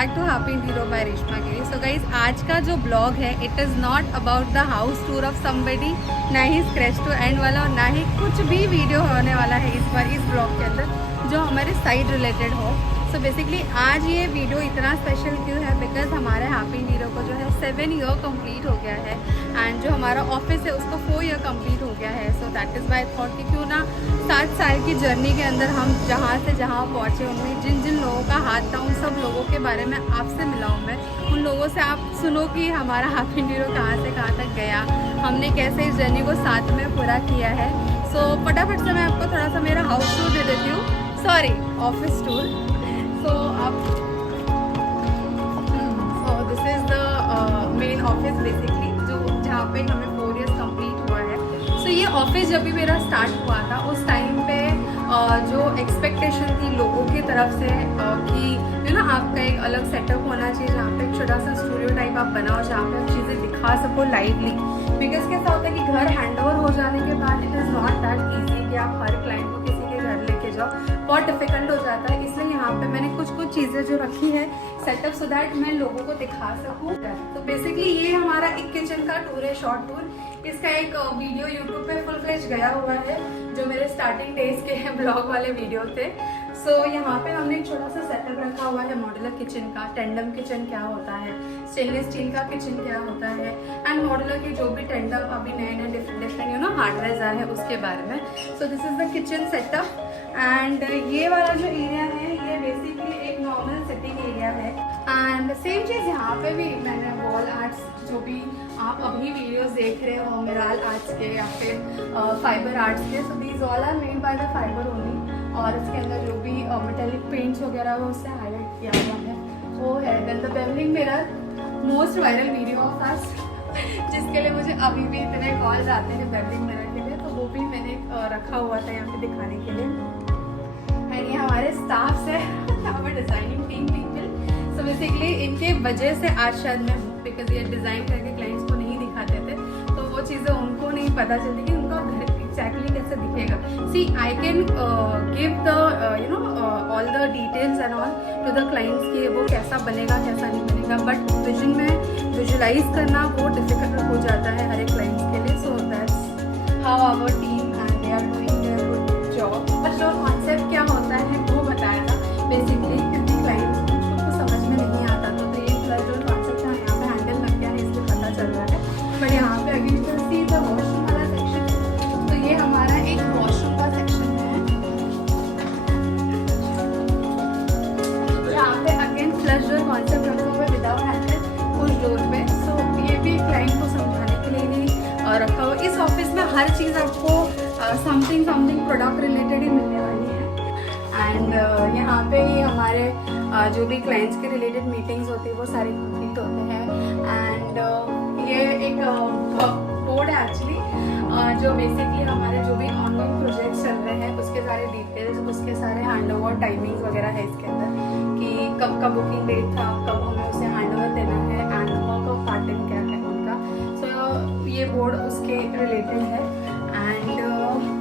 Back to happy zero by Reshma Giri. So guys, आज का जो ब्लॉग है it is not about the house tour of somebody, ना ही स्क्रैच टू एंड वाला और ना ही कुछ भी वीडियो होने वाला है इस बार इस ब्लॉग के अंदर जो हमारे साइड रिलेटेड हो। सो बेसिकली आज ये वीडियो इतना स्पेशल क्यों है, बिकॉज हमारे हैप्पी जीरो को जो है 7 ईयर कंप्लीट हो गया है एंड जो हमारा ऑफिस है उसको 4 ईयर कंप्लीट हो गया है। So that is why thought कि क्यों ना 7 साल की जर्नी के अंदर हम जहाँ से जहाँ पहुँचे, उनमें जिन जिन लोगों का हाथ था उन सब लोगों के बारे में आपसे मिलाऊँ मैं, उन लोगों से आप सुनो कि हमारा हैप्पी जीरो कहाँ से कहाँ तक गया, हमने कैसे इस जर्नी को साथ में पूरा किया है। सो फटाफट से मैं आपको थोड़ा सा मेरा हाउस टूर दे देती हूँ, sorry office tour. So this is the main office basically जो जहाँ पे हमें 4 इयर्स कंप्लीट हुआ है। सो ये ऑफिस जब भी मेरा स्टार्ट हुआ था उस टाइम पे जो एक्सपेक्टेशन थी लोगों की तरफ से कि यू नो आपका एक अलग सेटअप होना चाहिए जहाँ पे एक छोटा सा स्टूडियो टाइप आप बनाओ जहाँ पे आप चीज़ें दिखा सको लाइवली। बिकॉज कैसा होता है कि घर हैंडओवर हो जाने के बाद it is not that easy कि आप हर क्लाइंट को किसी के घर लेके जाओ, बहुत डिफिकल्ट हो जाता है। इसलिए यहाँ पे मैंने कुछ चीज़ें जो रखी है सेटअप सो दैट मैं लोगों को दिखा सकूँ। तो बेसिकली ये हमारा एक किचन का टूर है, शॉर्ट टूर। इसका एक वीडियो यूट्यूब पे फुल फ्लेज गया हुआ है जो मेरे स्टार्टिंग डेज के ब्लॉग वाले वीडियो थे। सो यहाँ पे हमने एक छोटा सा सेटअप रखा हुआ है मॉड्यूलर किचन का, टेंडम किचन क्या होता है, स्टेनलेस स्टील का किचन क्या होता है एंड मॉड्यूलर के जो भी टेंडम अभी नए नए डिफरेंट यू नो हार्डवेयर आए हैं उसके बारे में। So this is the kitchen setup and ये वाला जो एरिया है ये बेसिकली एक नॉर्मल सिटिंग एरिया है। एंड सेम चीज़ यहाँ पे भी मैंने वॉल आर्ट्स जो भी आप अभी वीडियोस देख रहे हो मिराल आर्ट्स के या फिर फाइबर आर्ट्स के, so these all are made by the fibre only. और इसके अंदर जो भी मेटेलिक पेंट्स वगैरह है उससे हाईलाइट किया हुआ है वो है। Then the bevelling mirror, most viral video of us जिसके लिए मुझे अभी भी इतने कॉल्स आते हैं बेवलिंग मिरर के लिए, तो वो भी मैंने रखा हुआ था यहाँ पे दिखाने के लिए। एंड ये हमारे स्टाफ्स है हमारे designing team people. So basically इनके वजह से आज शायद मैं बिकॉज ये डिज़ाइन करके क्लाइंट्स को नहीं दिखाते थे तो वो चीज़ें उनको नहीं पता चलती कि उनका घर एक्जैक्टली कैसे दिखेगा। See I can give the you know all the details and all to the clients कि वो कैसा बनेगा कैसा नहीं बनेगा, बट विजन में विजुलाइज करना वो डिफिकल्ट हो जाता है हर एक क्लाइंट्स के लिए। So that's how our team and they are doing their good job. But जो कॉन्सेप्ट क्या होता है वो बताया था बेसिकली, क्योंकि क्लाइंट्स को समझ में नहीं आता तो ये जो कॉन्सेप्ट है यहाँ पे हैंडल लग गया है इसलिए पता चल रहा है। बट यहाँ पे अभी you can see the washroom वाला सेक्शन, तो ये हमारा एक वॉशरूम का सेक्शन है यहाँ पे अगेन फ्लश डोर कॉन्सेप्ट रखा हुआ है विदाउट हैंडल पुश डोर पे। सो ये भी क्लाइंट को समझाने के लिए ही रखा हुआ। इस ऑफिस में हर चीज़ आपको समथिंग प्रोडक्ट रिलेटेड ही मिलने वाली है। एंड यहाँ पे ही हमारे जो भी क्लाइंट्स के रिलेटेड मीटिंग्स होती है वो सारी कंप्लीट होते हैं। एंड ये एक बोर्ड है एक्चुअली जो बेसिकली हमारे जो भी ऑनलाइन प्रोजेक्ट्स चल रहे हैं उसके सारे डिटेल्स, उसके सारे हैंडओवर टाइमिंग्स वगैरह है इसके अंदर कि कब का बुकिंग डेट था, कब हमें उसे हैंडओवर देना है एंड वर्क ऑफ पैटर्न क्या है उनका। सो ये बोर्ड उसके रिलेटेड है। एंड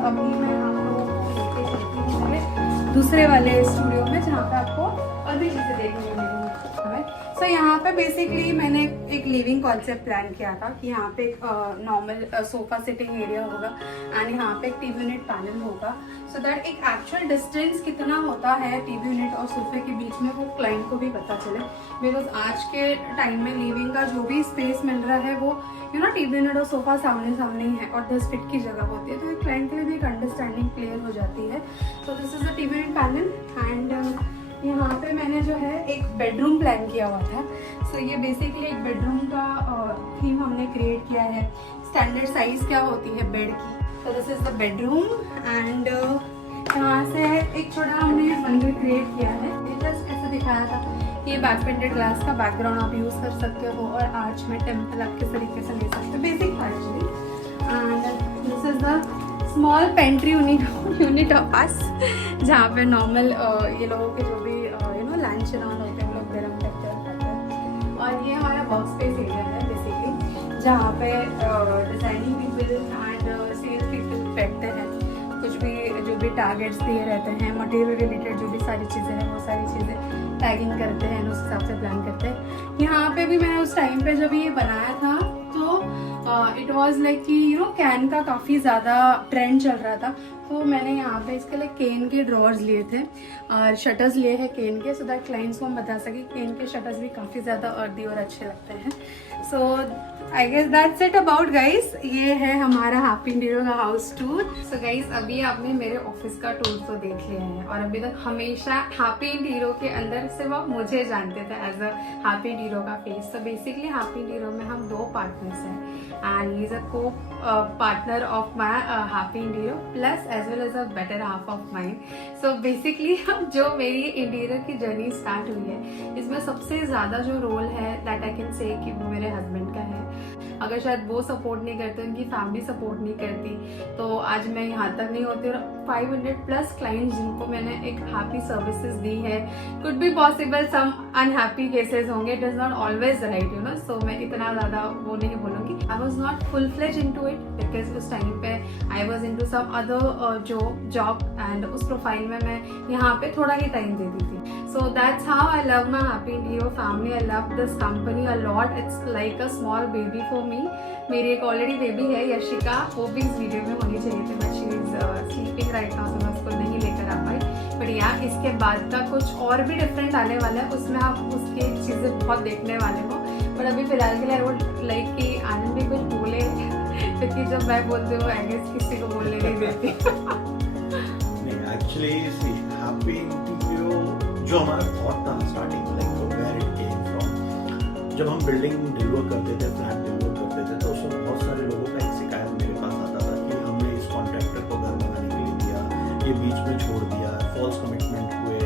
अभी मैं आप लोगों को लेके चलती हूँ दूसरे वाले स्टूडियो में जहाँ पे आपको और भी चीज़ें देखने को मिलेंगी। सो यहाँ पे बेसिकली मैंने एक लिविंग कॉन्सेप्ट प्लान किया था कि यहाँ पे एक नॉर्मल सोफा सिटिंग एरिया होगा एंड यहाँ पे एक टीवी यूनिट पैनल होगा, सो दैट एक एक्चुअल डिस्टेंस कितना होता है टीवी यूनिट और सोफे के बीच में वो क्लाइंट को भी पता चले। बिकॉज आज के टाइम में लिविंग का जो भी स्पेस मिल रहा है वो यू नो टीवी यूनिट और सोफा सामने सामने ही है और 10 फीट की जगह होती है, तो एक क्लाइंट के लिए भी एक अंडरस्टैंडिंग क्लियर हो जाती है। So this is the TV unit panel. And यहाँ पे मैंने जो है एक बेडरूम प्लान किया हुआ था। सो ये बेसिकली एक बेडरूम का थीम हमने क्रिएट किया है। स्टैंडर्ड साइज क्या होती है बेड की, तो this is the bedroom. And यहाँ से एक छोटा हमने मंदिर क्रिएट किया है। ये जस्ट ऐसे दिखाया था कि ये बैक पेंटेड ग्लास का बैकग्राउंड आप यूज़ कर सकते हो और आर्च में टेम्पल आप किस तरीके से ले सकते हो, बेसिक था actually. And this is the small pantry unit of us जहाँ पे नॉर्मल ये लोगों के जो भी यू नो लंच राउंड होते हैं लोग गर्म करते हैं। और ये हमारा वर्क स्पेस एरिया है बेसिकली जहाँ पे designing people and sales people बैठते हैं, कुछ भी जो भी टारगेट्स दिए रहते हैं, मटेरियल रिलेटेड जो भी सारी चीज़ें हैं वो सारी चीज़ें टैगिंग करते हैं, उस हिसाब से प्लान करते हैं। यहाँ पे भी मैंने उस टाइम पे जब ये बनाया था तो इट वाज लाइक कि यू नो कैन का काफ़ी ज़्यादा ट्रेंड चल रहा था, तो मैंने यहाँ पे इसके लिए केन के ड्रॉर्स लिए थे और शटर्स लिए हैं केन के, सो दैट क्लाइंट्स को हम बता सके केन के शटर्स भी काफ़ी ज़्यादा अर्दी और अच्छे लगते हैं। So I guess that's it about guys. ये है हमारा हैप्पी इंटीरियर का हाउस टूर। सो गाइस अभी आपने मेरे ऑफिस का टूर तो देख लिया है और अभी तक हमेशा हैप्पी इंटीरियर के अंदर सिर्फ आप मुझे जानते थे एज अ हैप्पी इंटीरियर का फेस। तो बेसिकली हैप्पी इंटीरियर में हम 2 पार्टनर्स हैं and he is a co partner of my happy interior plus as well as a better half of mind. So basically जो मेरी इंटीरियर की journey start हुई है इसमें सबसे ज़्यादा जो रोल है दैट आई कैन से कि वो मेरे हस्बैंड का है। अगर शायद वो सपोर्ट नहीं करते, उनकी फैमिली सपोर्ट नहीं करती तो आज मैं यहाँ तक नहीं होती। और 500+ क्लाइंट्स जिनको मैंने एक हैप्पी सर्विसेज दी है, could be possible some unhappy cases होंगे, it is not always right you know. So मैं इतना ज़्यादा वो नहीं बोलूँगी। I was not full fledge into it because उस टाइम पे I was into some other job and उस प्रोफाइल में मैं यहाँ पे थोड़ा ही टाइम देती थी। So that's how I love my happy interior family. I love this company a lot. It's like a small baby for me. मेरी एक ऑलरेडी बेबी है यशिका, वो भी इस वीडियो में होनी चाहिए थी, but she is sleeping right now, तो मैं उसको नहीं लेकर आ पाई। बट यार इसके बाद का कुछ और भी डिफरेंट आने वाला है, उसमें आप उसकी चीज़ें बहुत देखने वाले हो। बट अभी फिलहाल के लिए आई वुड लाइक कि आनंद भी कुछ बोले क्योंकि जब मैं बोलती हूँ आई गेस किसी को बोलने नहीं देती। एक्चुअली हैप्पी इंटीरियर जो हमारा थॉट था starting like where it came from, जब हम बिल्डिंग डिलीवर करते थे, फ्लैट डिलीवर करते थे, तो उसमें बहुत सारे लोगों का एक शिकायत मेरे पास आता था कि हमने इस कॉन्ट्रैक्टर को घर बनाने के लिए दिया, ये बीच में छोड़ दिया, फॉल्स कमिटमेंट हुए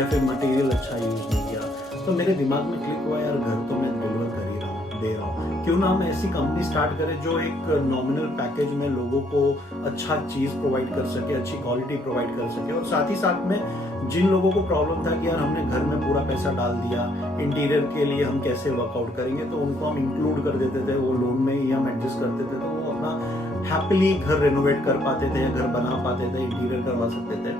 या फिर मटेरियल अच्छा यूज नहीं किया। तो मेरे दिमाग में क्लिक हुआ यार घर तो मैं डिलीवर कर ही रहा हूँ, दे रहा हूँ, क्यों ना हम ऐसी कंपनी स्टार्ट करें जो एक नॉमिनल पैकेज में लोगों को अच्छा चीज़ प्रोवाइड कर सके, अच्छी क्वालिटी प्रोवाइड कर सके। और साथ ही साथ में जिन लोगों को प्रॉब्लम था कि यार हमने घर में पूरा पैसा डाल दिया, इंटीरियर के लिए हम कैसे वर्कआउट करेंगे, तो उनको हम इंक्लूड कर देते थे, वो लोन में ही हम एडजस्ट करते थे, तो वो अपना हैप्पीली घर रेनोवेट कर पाते थे या घर बना पाते थे, इंटीरियर करवा सकते थे।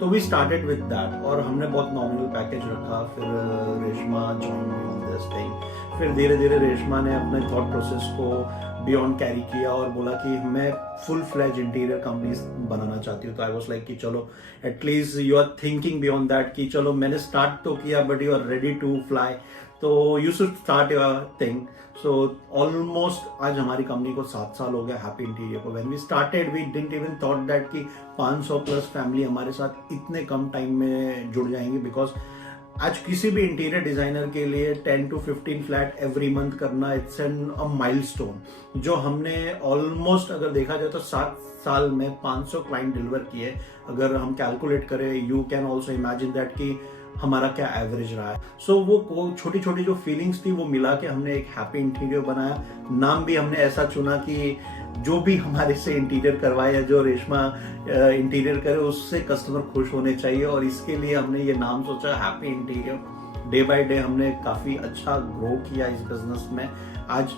तो वी स्टार्टेड विद दैट और हमने बहुत नॉमिनल पैकेज रखा। फिर Reshma join me on this thing. फिर धीरे धीरे रेशमा ने अपने थॉट प्रोसेस को बियॉन्ड कैरी किया और बोला कि मैं फुल फ्लेज इंटीरियर कंपनी बनाना चाहती हूँ। तो आई वाज लाइक कि चलो at least you are thinking beyond that कि चलो मैंने स्टार्ट तो किया but you are ready to fly, तो you should start your thing. So almost आज हमारी कंपनी को 7 साल हो गया हैप्पी इंटीरियर को। When we started we didn't even thought that कि 500+ फैमिली हमारे साथ इतने कम टाइम में जुड़ जाएंगे, बिकॉज आज किसी भी इंटीरियर डिजाइनर के लिए 10 to 15 फ्लैट एवरी मंथ करना इट्स एन अ माइलस्टोन, जो हमने ऑलमोस्ट अगर देखा जाए तो 7 साल में 500 क्लाइंट डिलीवर किए। अगर हम कैलकुलेट करें you can also imagine that कि हमारा क्या एवरेज रहा है। सो वो छोटी छोटी जो फीलिंग्स थी वो मिला के हमने एक हैप्पी इंटीरियर बनाया। नाम भी हमने ऐसा चुना कि जो भी हमारे से इंटीरियर करवाए या जो रेशमा इंटीरियर करे उससे कस्टमर खुश होने चाहिए, और इसके लिए हमने ये नाम सोचा happy interior. Day by day हमने काफी अच्छा ग्रो किया इस बिजनेस में। आज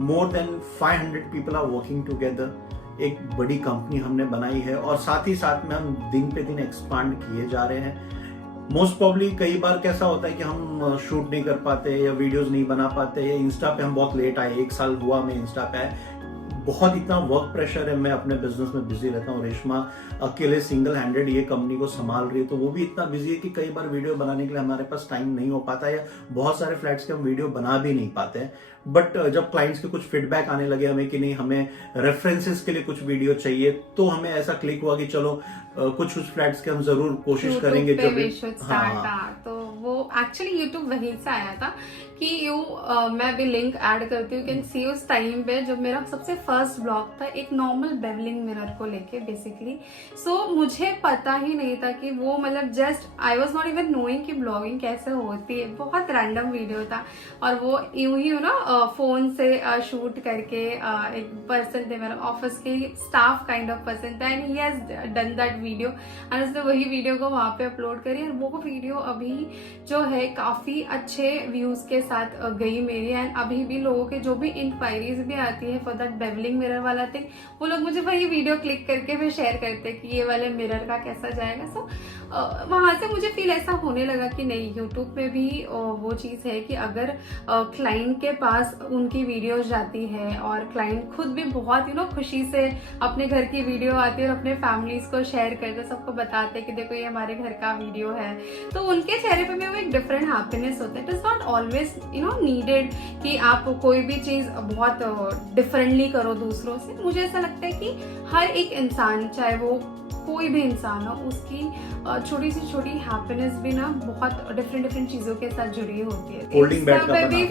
more than 500 people are working together. एक बड़ी कंपनी हमने बनाई है और साथ ही साथ में हम दिन पे दिन एक्सपांड किए जा रहे हैं। मोस्ट प्रॉब्ली कई बार कैसा होता है कि हम शूट नहीं कर पाते या वीडियोस नहीं बना पाते, या इंस्टा पे हम बहुत लेट आए, 1 साल हुआ मैं इंस्टा पे आए। बहुत इतना वर्क प्रेशर है, मैं अपने बिजनेस में बिजी रहता हूँ। रेशमा अकेले सिंगल हैंडेड ये कंपनी को संभाल रही है, तो वो भी इतना बिजी है कि कई बार वीडियो बनाने के लिए हमारे पास टाइम नहीं हो पाता, या बहुत सारे फ्लैट्स के हम वीडियो बना भी नहीं पाते हैं। बट जब क्लाइंट्स के कुछ फीडबैक आने लगे हमें कि नहीं हमें रेफरेंसेस के लिए कुछ वीडियो चाहिए, तो हमें ऐसा क्लिक हुआ कि चलो कुछ फ्लैट्स के हम जरूर कोशिश करेंगे जब तो वो एक्चुअली यूट्यूब वहीं से आया था कि मैं भी लिंक ऐड करती हूँ, कैन सी उस टाइम पे जब मेरा सबसे फर्स्ट ब्लॉग था एक नॉर्मल बेवलिंग मिरर को लेके बेसिकली। सो मुझे पता ही नहीं था कि वो मतलब just I was not even knowing कि ब्लॉगिंग कैसे होती है। बहुत रैंडम वीडियो था और वो यूं ही फोन से शूट करके एक पर्सन थे मेरे ऑफिस के स्टाफ काइंड ऑफ पर्सन था, and he has done that video and उसने वही वीडियो को वहां पे अपलोड करी। और वो वीडियो अभी जो है काफ़ी अच्छे व्यूज़ के साथ गई मेरी। एंड अभी भी लोगों के जो भी इंक्वायरीज भी आती है फॉर दैट बेवलिंग मिरर वाला थिंग, वो लोग मुझे वही वीडियो क्लिक करके फिर शेयर करते हैं कि ये वाले मिरर का कैसा जाएगा। सो वहाँ से मुझे फील ऐसा होने लगा कि नहीं, यूट्यूब पे भी वो चीज़ है कि अगर क्लाइंट के पास उनकी वीडियोज जाती है और क्लाइंट खुद भी बहुत खुशी से अपने घर की वीडियो आती है और अपने फैमिलीज को शेयर करते, सबको बताते कि देखो ये हमारे घर का वीडियो है, तो उनके चेहरे पे भी वो एक डिफरेंट हैप्पीनेस होता है। It is not always needed कि आप कोई भी चीज बहुत डिफरेंटली करो दूसरों से। मुझे ऐसा लगता है कि हर एक इंसान, चाहे वो कोई भी इंसान हो, उसकी छोटी सी छोटी हैप्पीनेस भी ना बहुत डिफरेंट चीजों के साथ जुड़ी होती है।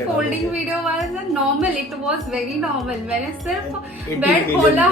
Folding video was normal, it was very normal. मैंने सिर्फ बेड खोला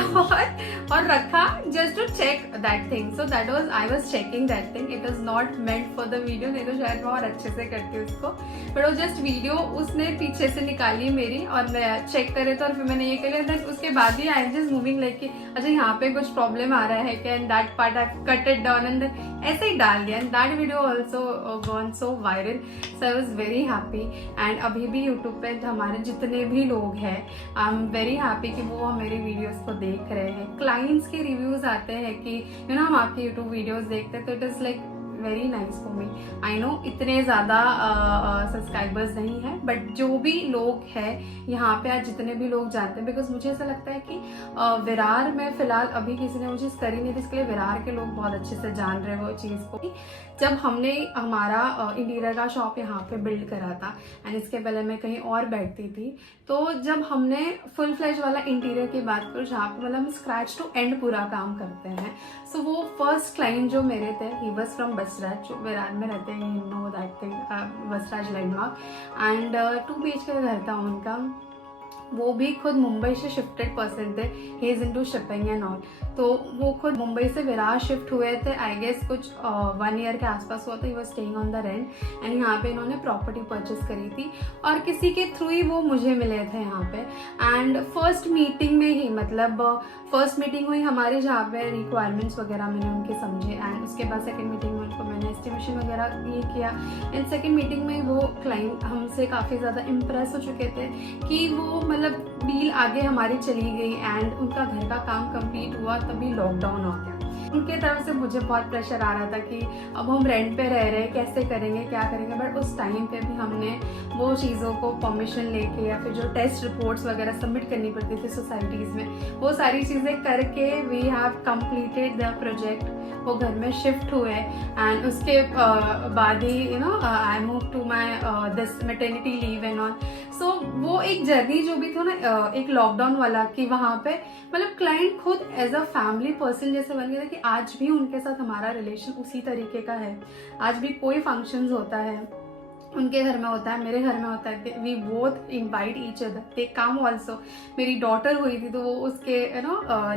और रखा just to check that thing. So that was, I was checking that thing, it is not meant for the video, नहीं तो शायद मैं और अच्छे से करती उसको, बट वो जस्ट वीडियो उसने पीछे से निकाली मेरी और मैं चेक करे तो, और फिर मैंने ये कर लिया। उसके बाद ही I am just moving like कि अच्छा यहाँ पे कुछ प्रॉब्लम आ रहा है क्या, and that part I cut it down and ऐसे ही डाल दिया। And that video also gone so viral, so I was very happy. And अभी भी यूट्यूब पे हमारे जितने भी लोग हैं, आई एम वेरी हैप्पी कि वो मेरी वीडियोस को देख रहे हैं। क्लाइंट्स के रिव्यूज आते हैं कि हम आपके यूट्यूब वीडियोस देखते हैं, तो it is like very nice for me. I know इतने ज़्यादा सब्सक्राइबर्स नहीं है, बट जो भी लोग हैं यहाँ पे आज, जितने भी लोग जानते हैं, बिकॉज मुझे ऐसा लगता है कि विरार में फिलहाल अभी किसी ने वो चीज़ करी नहीं थी, इसके लिए विरार के लोग बहुत अच्छे से जान रहे वो चीज़ को। जब हमने हमारा इंटीरियर का शॉप यहाँ पे बिल्ड करा था, एंड इसके पहले मैं कहीं और बैठती थी, तो जब हमने फुल फ्लैश वाला इंटीरियर की बात करूँ, जहाँ पे मतलब हम स्क्रैच टू एंड पूरा काम करते हैं, सो वो फर्स्ट क्लाइंट जो मेरे थे, ही वाज फ्रॉम बसराज, जो विरार में रहते हैं, you know that thing, Basraj landmark. And 2 BHK का घर था उनका। वो भी खुद मुंबई से शिफ्टेड पर्सन थे, he is into shipping and all. तो वो खुद मुंबई से विरार शिफ्ट हुए थे, आई गेस कुछ 1 ईयर के आसपास हुआ था। He was staying on the rent, and यहाँ पे इन्होंने प्रॉपर्टी परचेस करी थी और किसी के थ्रू ही वो मुझे मिले थे यहाँ पे। एंड फर्स्ट मीटिंग में ही, मतलब फर्स्ट मीटिंग हुई हमारी, जहाँ पे रिक्वायरमेंट्स वगैरह मैंने उनके समझे, एंड उसके बाद सेकंड मीटिंग में उनको मैंने एस्टिमेशन वगैरह ये किया। एंड सेकंड मीटिंग में वो क्लाइंट हमसे काफ़ी ज़्यादा इम्प्रेस हो चुके थे कि वो मतलब डील आगे हमारी चली गई, एंड उनका घर का काम कंप्लीट हुआ, तभी लॉकडाउन हो गया। उनके तरफ से मुझे बहुत प्रेशर आ रहा था कि अब हम रेंट पे रह रहे हैं, कैसे करेंगे, क्या करेंगे। बट उस टाइम पे भी हमने वो चीज़ों को परमिशन लेके, या फिर जो टेस्ट रिपोर्ट्स वगैरह सबमिट करनी पड़ती थी सोसाइटीज़ में, वो सारी चीज़ें करके we have completed the project. वो घर में शिफ्ट हुए, एंड उसके बाद ही I move to my this maternity leave and all. So वो एक जर्नी जो भी था ना, एक लॉकडाउन वाला, कि वहाँ पे मतलब क्लाइंट खुद एज अ फैमिली पर्सन जैसे बन गया था कि आज भी उनके साथ हमारा रिलेशन उसी तरीके का है। आज भी कोई फंक्शंस होता है, उनके घर में होता है, मेरे घर में होता है, we both invite each other, they come also. मेरी डॉटर हुई थी तो वो उसके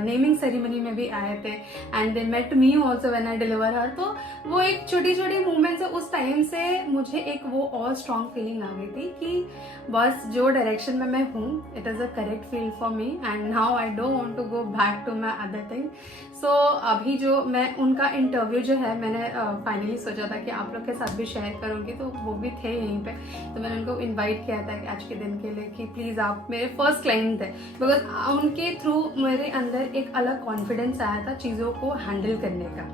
नेमिंग सेरेमनी में भी आए थे, and they met me also when I deliver her. तो वो एक छोटी छोटी मूवमेंट्स है। उस टाइम से मुझे एक वो और स्ट्रॉन्ग फीलिंग आ गई थी कि बस जो डायरेक्शन में मैं हूँ, it is a correct field for me, and now I don't want to go back to my other thing. So अभी जो मैं उनका इंटरव्यू जो है, मैंने फाइनली सोचा था कि आप लोग के साथ भी शेयर करूँगी, तो वो भी थे यहीं पे। तो मैंने उनको इनवाइट किया था कि आज के दिन के लिए कि प्लीज़ आप मेरे फर्स्ट क्लाइंट थे, बिकॉज उनके थ्रू मेरे अंदर एक अलग कॉन्फिडेंस आया था चीज़ों को हैंडल करने का।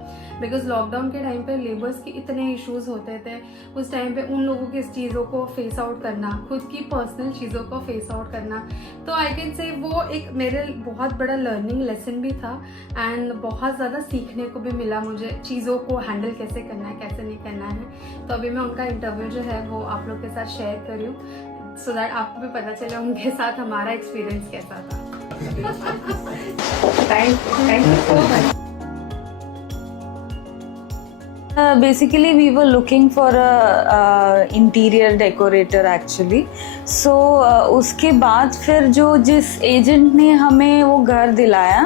बिकॉज लॉकडाउन के टाइम पे लेबर्स के इतने इश्यूज होते थे, उस टाइम पे उन लोगों की चीज़ों को फेस आउट करना, खुद की पर्सनल चीज़ों को फेस आउट करना, तो आई कैन से वो एक मेरे बहुत बड़ा लर्निंग लेसन भी था, एंड बहुत ज़्यादा सीखने को भी मिला मुझे, चीज़ों को हैंडल कैसे करना है, कैसे नहीं करना है। तो अभी मैं उनका इंटरव्यू जो है वो आप लोग के साथ शेयर करी हूँ, सो दैट आपको भी पता चले उनके साथ हमारा एक्सपीरियंस कैसा था। Thank you so much. Basically we were looking for a interior decorator actually. So उसके बाद फिर जिस एजेंट ने हमें वो घर दिलाया,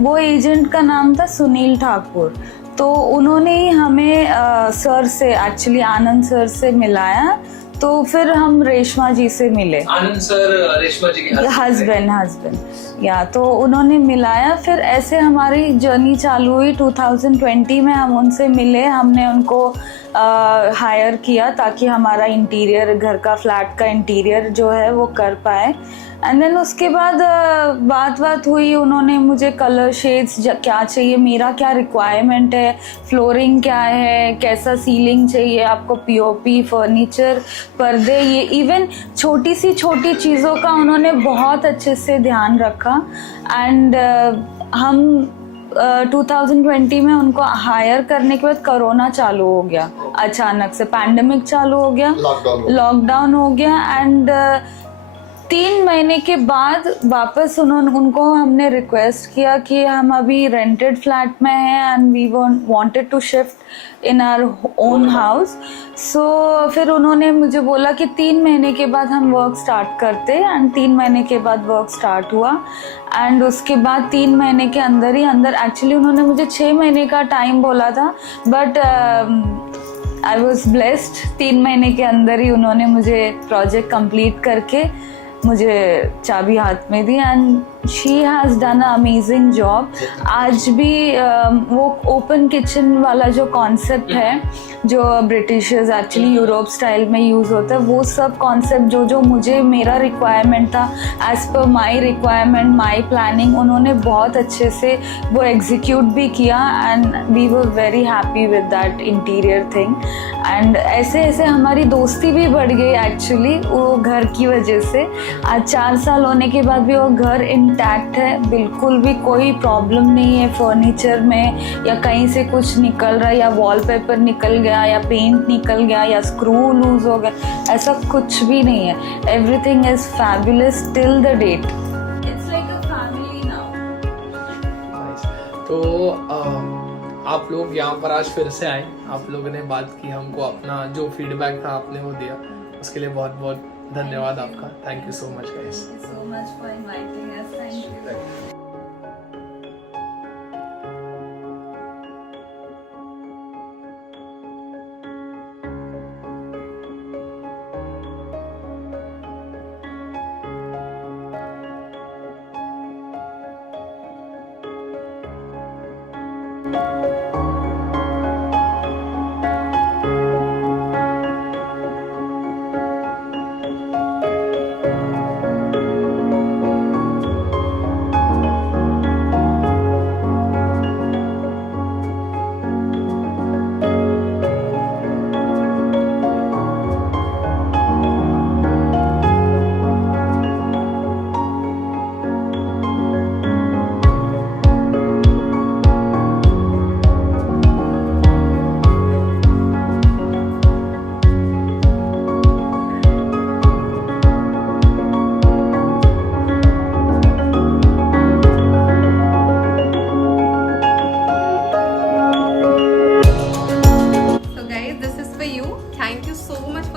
वो एजेंट का नाम था सुनील ठाकुर। तो उन्होंने ही हमें सर से, एक्चुअली आनंद सर से मिलाया। तो फिर हम रेशमा जी से मिले, आनंद सर रेशमा जी के हस्बैंड या, तो उन्होंने मिलाया। फिर ऐसे हमारी जर्नी चालू हुई। 2020 में हम उनसे मिले, हमने उनको हायर किया ताकि हमारा इंटीरियर, घर का फ्लैट का इंटीरियर जो है वो कर पाए। एंड देन उसके बाद बात हुई, उन्होंने मुझे कलर शेड्स क्या चाहिए, मेरा क्या रिक्वायरमेंट है, फ्लोरिंग क्या है, कैसा सीलिंग चाहिए आपको, पीओपी, फर्नीचर, पर्दे, ये इवन छोटी चीज़ों का उन्होंने बहुत अच्छे से ध्यान रखा। एंड हम 2020 में उनको हायर करने के बाद कोरोना चालू हो गया, अचानक से पैंडेमिक चालू हो गया, लॉकडाउन हो गया। एंड 3 महीने के बाद वापस उनको हमने रिक्वेस्ट किया कि हम अभी रेंटेड फ्लैट में हैं and we wanted to shift in our own house. So फिर उन्होंने मुझे बोला कि 3 महीने के बाद हम वर्क स्टार्ट करते, एंड 3 महीने के बाद वर्क स्टार्ट हुआ। एंड उसके बाद 3 महीने के अंदर एक्चुअली उन्होंने मुझे 6 महीने का टाइम बोला था, बट आई वॉज ब्लेस्ड। 3 महीने के अंदर ही उन्होंने मुझे प्रोजेक्ट कंप्लीट करके मुझे चाबी हाथ में दी, and she has done a amazing job. आज भी वो ओपन किचन वाला जो कॉन्सेप्ट है, जो ब्रिटिशर्स एक्चुअली यूरोप स्टाइल में यूज़ होता है, वो सब कॉन्सेप्ट जो मुझे, मेरा रिक्वायरमेंट था, एज़ पर माई रिक्वायरमेंट, माई प्लानिंग, उन्होंने बहुत अच्छे से वो एग्जीक्यूट भी किया। And we were very happy with that interior thing. And ऐसे हमारी दोस्ती भी बढ़ गई एक्चुअली वो घर की वजह से। आज 4 साल होने के बाद भी वो घर इंटैक्ट है, बिल्कुल भी कोई प्रॉब्लम नहीं है फर्नीचर में, या कहीं से कुछ निकल रहा है, या वॉलपेपर निकल गया, या पेंट निकल गया, या स्क्रू लूज हो गया, ऐसा कुछ भी नहीं है। Everything is fabulous till the date. It's like a family now. तो आप लोग यहाँ पर आज फिर से आए, आप लोगों ने बात की, हमको अपना जो फीडबैक था आपने वो दिया, उसके लिए बहुत बहुत धन्यवाद आपका। Thank you so much guys. Thank you so much for inviting us. Thank you.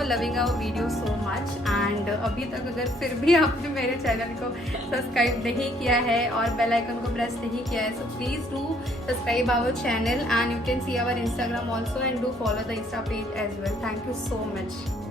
Loving our video so much. And अभी तक अगर फिर भी आपने मेरे चैनल को सब्सक्राइब नहीं किया है और बेल आइकन को प्रेस नहीं किया है, so please do subscribe our channel and you can see our Instagram also and do follow the Insta page as well. Thank you so much.